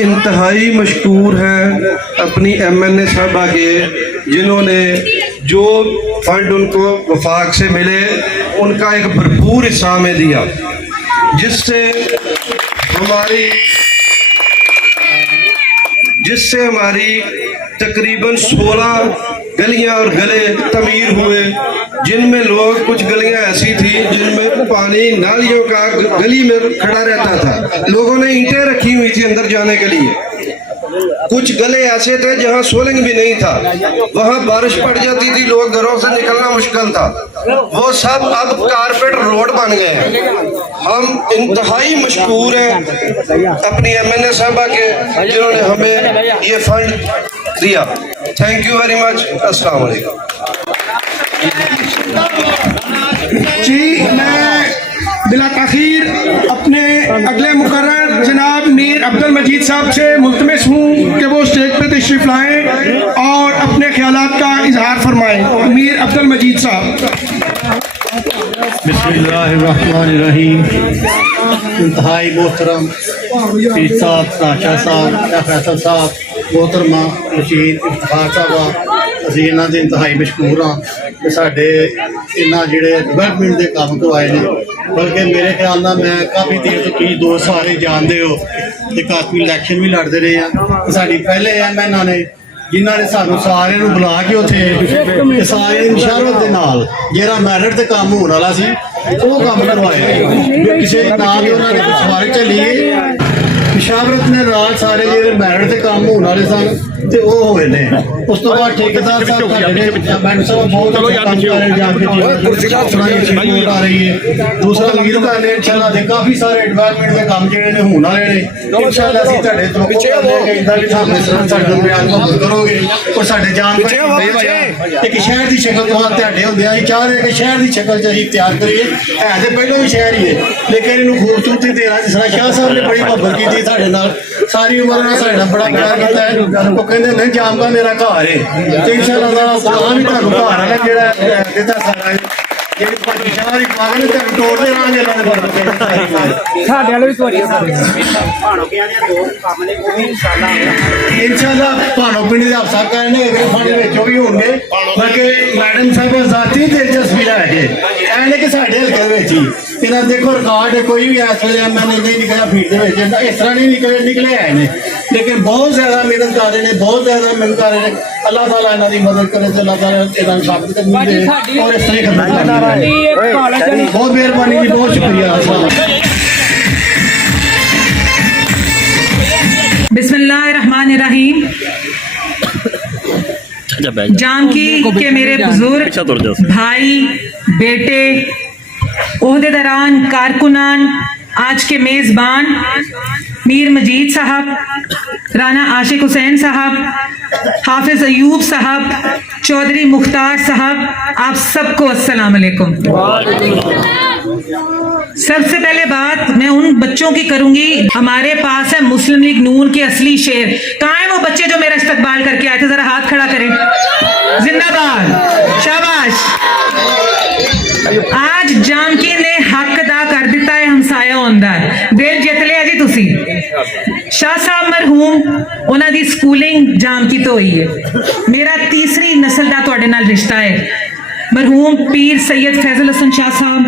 इंतहाई मशकूर हैं अपनी MNA साहबा के, जिन्होंने जो फंड उनको वफाक से मिले उनका एक भरपूर हिस्सा में दिया, जिससे हमारी तकरीबन 16 गलियां और गले तमीर हुए, जिनमें लोग कुछ गलियां ऐसी थी जिनमें पानी नालियों का गली में खड़ा रहता था। लोगों ने ईंटें रखी हुई थी अंदर जाने के लिए। कुछ गले ऐसे थे जहां सोलिंग भी नहीं था, वहां बारिश पड़ जाती थी, लोग घरों से निकलना मुश्किल था। वो सब अब कारपेट रोड बन गए हैं। हम इंतहाई मशकूर हैं अपनी MNA साहबा के, जिन्होंने हमें ये फंड दिया। Thank you very much. अस्सलाम वालेकुम। जी, मैं बिला ताखीर अपने अगले मुकर्रर जनाब मीर अब्दुल मजीद साहब से मुल्तमस हूँ कि वो स्टेज पे तशरीफ लाएं और अपने ख्यालात का इजहार फरमाएं। मीर अब्दुल मजीद साहब। बिस्मिल्लाहिर्रहमानिर्रहीम। इंतहाई मोहतरम पीर साहब, राशा साहब, फैसल साहब, मोहतरमा रशीद इफ्तिखार साहबा, ਅਸੀਂ ਇਹਨਾਂ ਦੇ ਇੰਤਹਾਈ ਮਸ਼ਕੂਰ ਹਾਂ ਕਿ ਸਾਡੇ ਇਹਨਾਂ ਜਿਹੜੇ ਡਿਵੈਲਪਮੈਂਟ ਦੇ ਕੰਮ ਤੋਂ ਆਏ ਨੇ। ਬਲਕਿ ਮੇਰੇ ਖਿਆਲ ਨਾਲ ਮੈਂ ਕਾਫੀ ਦੇਰ ਤੋਂ ਤੁਸੀਂ ਦੋ ਸਾਰੇ ਜਾਣਦੇ ਹੋ ਕਿ ਕਾਫੀ ਇਲੈਕਸ਼ਨ ਵੀ ਲੜਦੇ ਰਹੇ ਆ। ਸਾਡੀ ਪਹਿਲੇ MNA ਨੇ ਜਿਨ੍ਹਾਂ ਨੇ ਸਾਨੂੰ ਸਾਰਿਆਂ ਨੂੰ ਬੁਲਾ ਕੇ ਉੱਥੇ ਸਾਰੇ ਮੁਸ਼ਾਵਰਤ ਦੇ ਨਾਲ ਜਿਹੜਾ ਮੈਰਿਟ ਤੇ ਕੰਮ ਹੋਣ ਵਾਲਾ ਸੀ ਉਹ ਕੰਮ ਕਰਵਾਇਆ। ਕਿਸੇ ਨਾਲ ਹੀ ਉਹਨਾਂ ਨੇ ਸਿਫਾਰਿਸ਼ ਚੱਲੀ मुशावरत ने नाल सारे जो मैरिट से काम होने वाले सन तो वो हुए ने। उस तो बाद ठेकेदार साहब बहुत आ रही है। दूसरा मीर का ने इंशाल्लाह दे काफी सारे डेवलपमेंट के काम जेडे ने होने वाले ने। इंशाल्लाह ਅਸੀਂ ਤੁਹਾਡੇ ਤੋਂ ਕਰਾਂਗੇ ਇੰਦਾ ਵੀ ਸਾਹਮਣੇ ਸਾਡੇ ਨੂੰ ਬਿਆਨ ਕਰੋਗੇ और ਸਾਡੇ ਜਾਨ एक शहर की शक्ल तो ਤੁਹਾਡੇ ਹੁੰਦੇ ਆ ਚਾਹ ਰਹੇ कि शहर की शक्ल ਚ ਅਸੀਂ ਤਿਆਰ ਕਰੀਏ। है तो पहले भी शहर ही है लेकिन इन्हों खूबसूरती देना जिस तरह शाह साहब ने बड़ी मोहब्बत की ਸਾਡੇ ਨਾਲ सारी उम्र ਨਾਲ ਸਾਡੇ ਨਾਲ बड़ा प्यार किया है। वो कहते नहीं जामगा मेरा घर है तो इंशाल्लाह ताला भी ਤੁਹਾਨੂੰ घर वाला ਜਿਹੜਾ ਦਿੱਤਾ ਸਾਰਾ ਜਿਹੜੀ ਪਰਸ਼ਾਰੀ ਪਾਗਲ ਤੇ ਟੋੜਦੇ ਰਾਂਗੇ ਇਹਨਾਂ ਦੇ ਬਾਰੇ ਸਾਡੇ ਵਾਲੇ ਵੀ ਤੁਹਾਡੀਆਂ ਭਾਣੋ ਕਿਆਂ ਦੇ ਦੋ ਕੰਮ ਨੇ ਉਹ ਵੀ इंशाल्लाह ਭਾਣੋ ਪਿੰਡ ਦੇ ਅਫਸਰ ਕਰਨੇ ਅਗਲੇ ਫੰਡ ਵਿੱਚ ਵੀ ਹੋਣਗੇ। ਬਾਕੀ ਮੈਡਮ ਸਾਹਿਬ ਜ਼ਾਤੀ ਦਿਲਚਸਪੀ ਲੈ ਕੇ ਐਨੇ ਕਿ ਸਾਡੇ ਹਲਕੇ ਵਿੱਚ ਹੀ ਇਹਨਾਂ ਦੇਖੋ ਰਿਕਾਰਡ कोई भी इस वे MNA नहीं निकला फील्ड में इस तरह नहीं निकले आए ने लेकिन बहुत ज्यादा मेहनत कर रहे हैं बहुत ज्यादा मेहनत कर रहे हैं। अल्लाह ताला इन्हों की मदद करे तो अल्लाह ताला इन्होंने साबित करनी और इस तरह बहुत मेहरबानी जी बहुत शुक्रिया। बिस्मिल्लाहिर्रहमानिर्रहीम। जानकी के मेरे बुजुर्ग भाई बेटे ओहदेदारान कारकुनान आज के मेज़बान मीर मजीद साहब, राना आशिक हुसैन साहब, हाफिज अयूब साहब, चौधरी मुख्तार साहब, आप सबको अस्सलाम वालेकुम। सबसे पहले बात मैं उन बच्चों की करूंगी, हमारे पास है मुस्लिम लीग नून के असली शेर। कहाँ है वो बच्चे जो मेरा इस्तकबाल करके आए थे? जरा हाथ खड़ा करें। जिंदाबाद, शाबाश। आज जानकी ने हक अदा कर दिता है, हमसाया होंदा है, दिल जित लिया जी तुसी। शाह साहब मरहूम, उन्हां दी स्कूलिंग जानकी तो हुई है। मेरा तीसरी नस्ल का तुहाडे नाल रिश्ता है। मरहूम पीर सैयद फैजल हसन शाह साहब,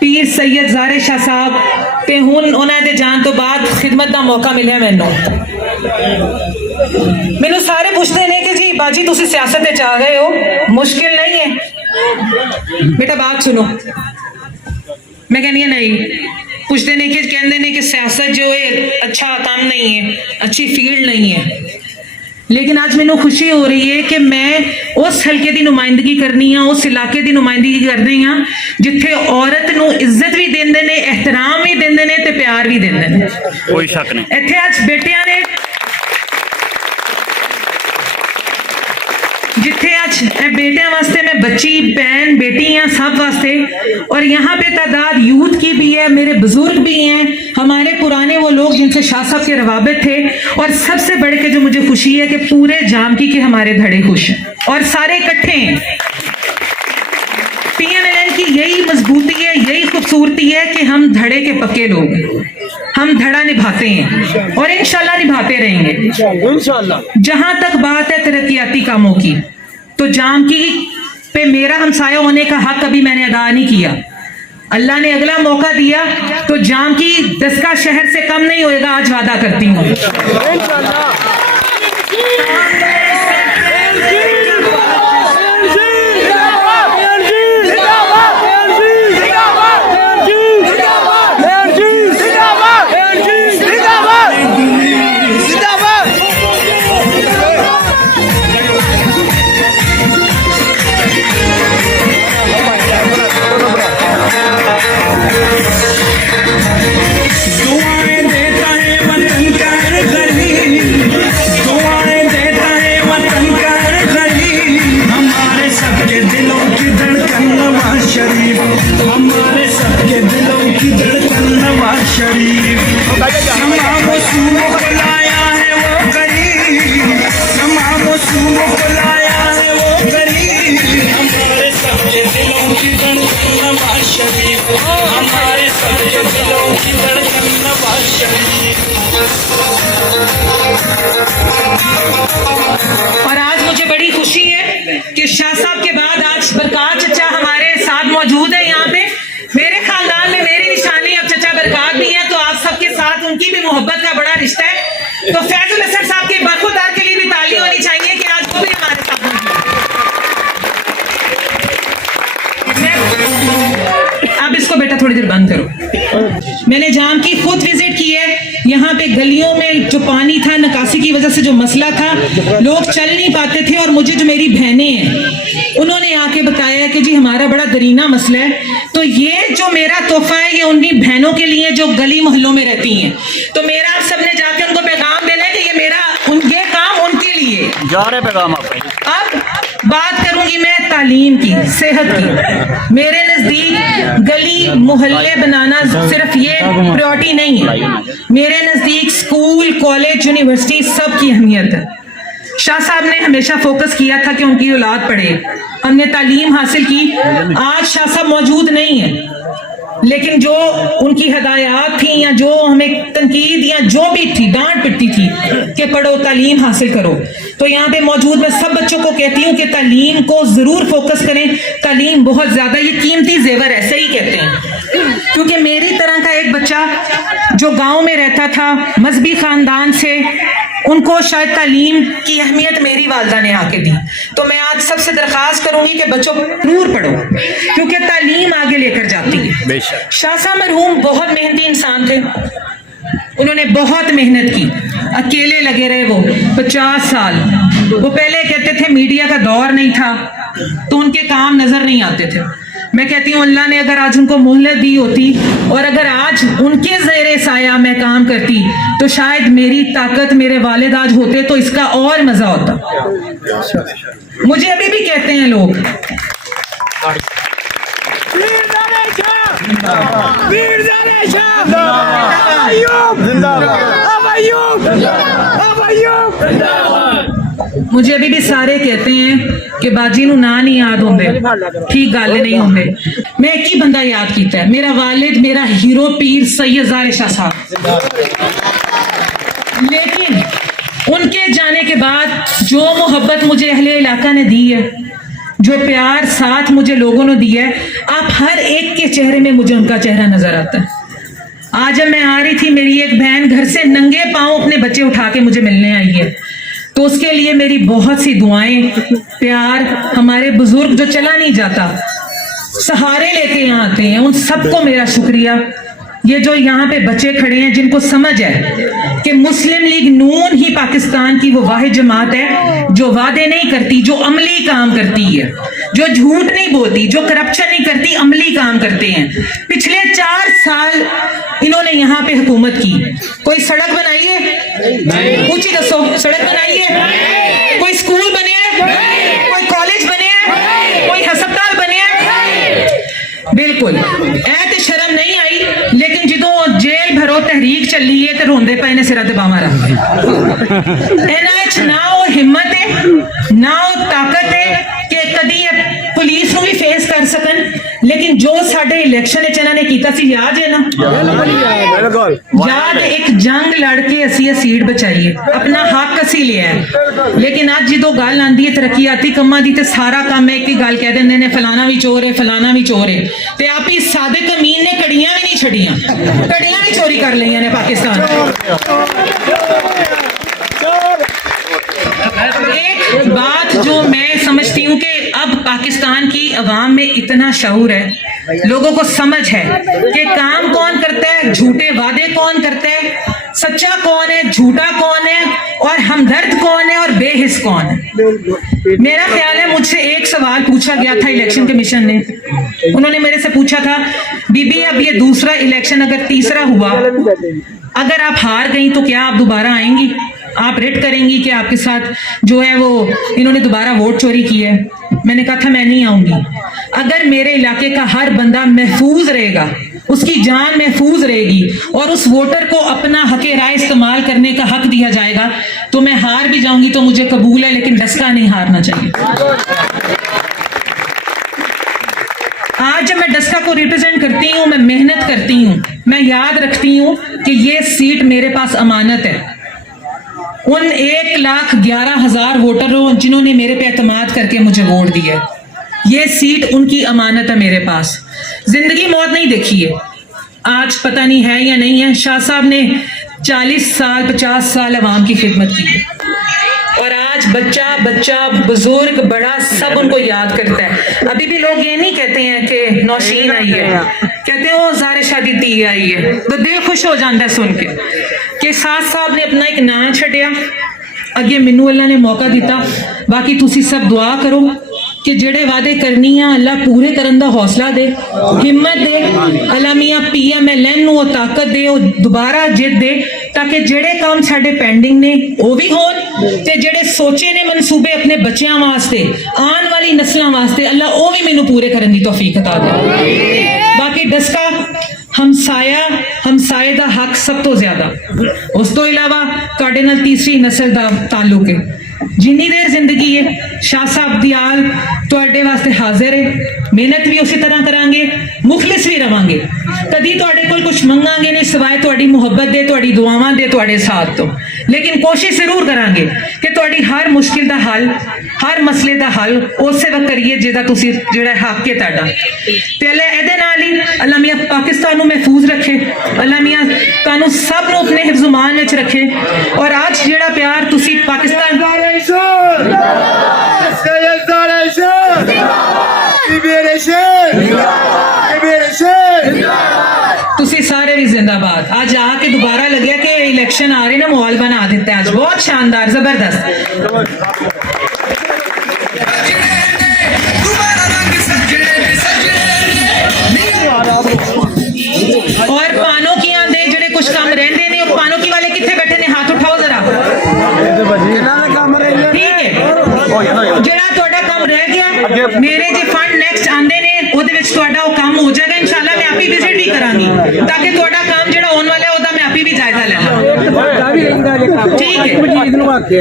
पीर सैयद ज़ारे शाह साहब ते हुण उन्हां दे जान तो बाद खिदमत का मौका मिलिया मैनू सारे पूछते ने कि जी बाजी तुसी सियासत च आ गए हो, मुश्किल नहीं है। बेटा बात सुनो, मैं कहनी नहीं, पूछते ने कि कहते ने कि सियासत जो है अच्छा काम नहीं है, अच्छी फील्ड नहीं है। लेकिन आज मैनू खुशी हो रही है कि मैं उस हल्के की नुमाइंदगी करनी हाँ, उस इलाके की नुमाइंदगी करनी हाँ जिथे औरत नू इज्जत भी देंदे ने, एहतराम भी देंदे ने ते प्यार भी देंदे ने। कोई शक नहीं। इत्थे आज बेटियां ने जिथे आज बेटियां वास्ते मैं बच्ची बहन बेटी हैं सब वास्ते, और यहाँ पे तादाद यूथ की भी है, मेरे बुजुर्ग भी हैं, हमारे पुराने वो लोग जिनसे शाह साहब के रवाबित थे। और सबसे बढ़ के जो मुझे खुशी है कि पूरे जानकी के हमारे धड़े खुश हैं और सारे इकट्ठे हैं। PMLN की यही मजबूती है, यही खूबसूरती खूबसूरती है कि हम धड़े के पक्के लोग हैं, हम धड़ा निभाते हैं और इंशाल्लाह निभाते रहेंगे इंशाल्लाह। जहां तक बात है तरक्याती कामों की, तो जाम की पे मेरा हमसाया होने का हक कभी मैंने अदा नहीं किया। अल्लाह ने अगला मौका दिया तो जाम की 10 का शहर से कम नहीं होएगा, आज वादा करती हूँ। और आज मुझे बड़ी खुशी है कि शाह साहब के बाद आज बरकात चचा हमारे साथ मौजूद है यहाँ पे। मेरे खानदान में मेरी निशानी अब चचा बरकात भी है, तो आप सबके साथ उनकी भी मोहब्बत का बड़ा रिश्ता है। तो फैजुल हसन साहब के बरखुरदार के लिए भी ताली होनी चाहिए कि आज वो भी हमारे साथ मौजूद है। अब इसको बेटा थोड़ी देर बंद करो। मैंने जाम की खुद विजिट की है। यहाँ पे गलियों में जो पानी था, निकासी की वजह से जो मसला था, लोग चल नहीं पाते थे, और मुझे जो मेरी बहनें हैं उन्होंने आके बताया कि जी हमारा बड़ा दरीना मसला है, तो ये जो मेरा तोहफा है ये उन्हीं बहनों के लिए जो गली मोहल्लों में रहती हैं। तो मेरा आप सबने जाके उनको पैगाम देना है कि ये मेरा ये काम उनके लिए जा रहे पैगाम। अब बात करूंगी मैं तालीम की, सेहत की। मेरे नजदीक गली मोहल्ले बनाना सिर्फ ये प्रायोरिटी नहीं है, मेरे नजदीक स्कूल कॉलेज यूनिवर्सिटी सब की अहमियत है। शाह साहब ने हमेशा फोकस किया था कि उनकी औलाद पढ़े, हमने तालीम हासिल की। आज शाह साहब मौजूद नहीं है, लेकिन जो उनकी हदायत थी या जो हमें तनकीद या जो भी थी, डांट पिटती थी कि पढ़ो तालीम हासिल करो, तो यहाँ पे मौजूद मैं सब बच्चों को कहती हूँ कि तालीम को जरूर फोकस करें। तालीम बहुत ज्यादा ये कीमती जेवर है, सही कहते हैं, क्योंकि मेरी तरह का एक बच्चा जो गांव में रहता था मजहबी खानदान से, उनको शायद तालीम की अहमियत मेरी वालदा ने आके दी। तो मैं आज सबसे दरख्वास्त करूंगी कि बच्चों जरूर पढ़ो, क्योंकि तालीम आगे लेकर जाती है। शाह साहब मरहूम बहुत मेहनती इंसान थे, उन्होंने बहुत मेहनत की, अकेले लगे रहे वो 50 साल। वो पहले कहते थे मीडिया का दौर नहीं था तो उनके काम नजर नहीं आते थे। मैं कहती हूँ अल्लाह ने अगर आज उनको मोहलत दी होती और अगर आज उनके ज़ेरे साया मैं काम करती, तो शायद मेरी ताकत मेरे वालिद आज होते तो इसका और मजा होता। मुझे अभी भी कहते हैं लोग मुझे अभी भी सारे कहते हैं कि बाजी नू ना नहीं याद होंदे, ठीक गल नहीं होंदे। मैं एक ही बंदा याद किया है, मेरा वालिद, मेरा हीरो पीर सैयद ज़ाहिर शाह साहब। लेकिन उनके जाने के बाद जो मोहब्बत मुझे अहले इलाका ने दी है, जो प्यार साथ मुझे लोगों ने दिया है, आप हर एक के चेहरे में मुझे उनका चेहरा नजर आता है। आज जब मैं आ रही थी, मेरी एक बहन घर से नंगे पांव अपने बच्चे उठा के मुझे मिलने आई है, तो उसके लिए मेरी बहुत सी दुआएं, प्यार। हमारे बुजुर्ग जो चला नहीं जाता, सहारे लेके यहाँ आते हैं, उन सबको मेरा शुक्रिया। ये जो यहाँ पे बच्चे खड़े हैं जिनको समझ है कि मुस्लिम लीग नून ही पाकिस्तान की वो वाहिद जमात है जो वादे नहीं करती, जो अमली काम करती है, जो झूठ नहीं बोलती, जो करप्शन नहीं करती, अमली काम करते हैं। पिछले 4 साल इन्होंने यहाँ पे हुकूमत की। कोई सड़क बनाई है? पूछी दसो, सड़क बनाई है? कोई स्कूल बने हैं? कोई कॉलेज बने हैं? कोई अस्पताल बने हैं? बिल्कुल ऐ शर्म नहीं आई। लेकिन जो जेल भरो तहरीक चली है तो रोंदे पे ने सिरा ते बामा रख ना वो हिम्मत है ना वो ताकत है कि कदी पुलिस को भी फेस कर सकन, लेकिन जो साडे इलेक्शन विच इन्हां ने कीता सी याद है ना, याद एक जंग लड़के असी ये सीट बचाई है, अपना हक असी लिया है। लेकिन अज जो गल आंदी है तरक्याती कम्मां दी ते सारा काम एक ही गल कह देंदे ने फलाना भी चोर है, फलाना भी चोर है, ते आप ही सादिक अमीन ने कड़ियां भी नहीं छड़ियां, कड़ियां भी चोरी कर लियां ने पाकिस्तान। एक बात जो मैं समझती हूँ कि अब पाकिस्तान की अवाम में इतना शऊर है, लोगों को समझ है कि काम कौन करता है, झूठे वादे कौन करता है, सच्चा कौन है, झूठा कौन है, और हमदर्द कौन है और बेहिस कौन है। मेरा ख्याल है मुझसे एक सवाल पूछा गया था इलेक्शन कमीशन ने, उन्होंने मेरे से पूछा था बीबी अब ये दूसरा इलेक्शन अगर तीसरा हुआ, अगर आप हार गई तो क्या आप दोबारा आएंगी, आप रिट करेंगी कि आपके साथ जो है वो इन्होंने दोबारा वोट चोरी की है। मैंने कहा था मैं नहीं आऊंगी। अगर मेरे इलाके का हर बंदा महफूज रहेगा, उसकी जान महफूज रहेगी और उस वोटर को अपना हक राय इस्तेमाल करने का हक दिया जाएगा, तो मैं हार भी जाऊंगी तो मुझे कबूल है, लेकिन डस्का नहीं हारना चाहिए। आज जब मैं डस्का को रिप्रेजेंट करती हूँ, मैं मेहनत करती हूँ, मैं याद रखती हूँ कि ये सीट मेरे पास अमानत है। उन 1,11,000 वोटरों जिन्होंने मेरे पे एतमाद करके मुझे वोट दिया, ये सीट उनकी अमानत है मेरे पास। जिंदगी मौत नहीं देखी है, आज पता नहीं है या नहीं है। शाह साहब ने 40 साल 50 साल अवाम की खिदमत की है, और आज बच्चा बच्चा बुजुर्ग बड़ा सब उनको याद करता है। अभी भी लोग ये नहीं कहते हैं कि नौशीन आई है, कहते हैं वो ज़ारे शादी धी आई है, तो दिल खुश हो जाता है सुन के कि साथ साहब ने अपना एक नाम छड़िया, अगे मैनू अल्लाह ने मौका दिता। बाकी तुसी सब दुआ करो कि जेड़े वादे करनी है अल्लाह पूरे करन दा हौसला दे, हिम्मत दे, अल्लाह मियां PMLN नू वो ताकत दे, वो दोबारा जित दे, ताकि जेड़े काम साडे पेंडिंग ने वो भी होन, ते जेड़े सोचे ने मनसूबे अपने बच्चों वास्ते, आने वाली नस्लों वास्ते, अल्लाह वो भी मैनू पूरे करन दी तौफीक अता दे। बाकी डस्का हमसाए दा हक सब तो ज्यादा, उस तो इलावा तुहाडे नाल तीसरी नस्ल दा ताल्लुक है। जिन्नी देर जिंदगी है शाह साहब दी आल तुहाडे वास्ते हाजिर है, मेहनत भी उसी तरह करांगे, मुखलिस भी रवांगे, कदी तुहाडे कोल कुछ मंगांगे नहीं सिवाय तुहाडी मुहब्बत दे, तुहाडी दुआवां दे, तुहाडे साथ तो। लेकिन कोशिश जरूर करांगे कि तुहाडी हर मुश्किल दा हल, हर मसले दा हल उस वक्त करिए जेदा तुसी जेड़ा हक है तुहाडा। ते अल्लाह एदे नाल ही अल्लाह मियां पाकिस्तान नू महफूज रखे, अल्लाह मियां तुहानू सब नू अपने हिफ्ज़-ओ-मान विच रखे। और आज जेड़ा प्यार तुसी पाकिस्तान तुसी सारे भी जिंदाबाद। आज आके दोबारा लगे कि इलेक्शन आ रहे ना, माहौल बना देता है आज, बहुत शानदार जबरदस्त। और पानोकियां दे जेड़े कुछ काम रहंदे ने, वो पानोकी वाले किथे बैठे ने, हाथ उठाओ जरा। ठीक है, जेड़ा तुहाडा काम रह गया, मेरे जे फंड नेक्स्ट आंदे ने ओदे विच तुहाडा वो काम हो जाएगा इंशाल्लाह। मैं आप ही विजिट भी करांगी ताकि तुहाडा काम जेड़ा होने वाला है ओदा मैं आप ही भी जायजा ले लूं। ठीक है,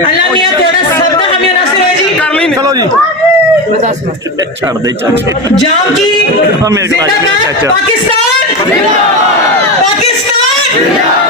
अल्लाह मियां तुहाडा सब दा हमें नासिर है जी। चलो जी छड़ दे चाचा जाम की जिंदाबाद, पाकिस्तान जिंदाबाद, पाकिस्तान जिंदाबाद।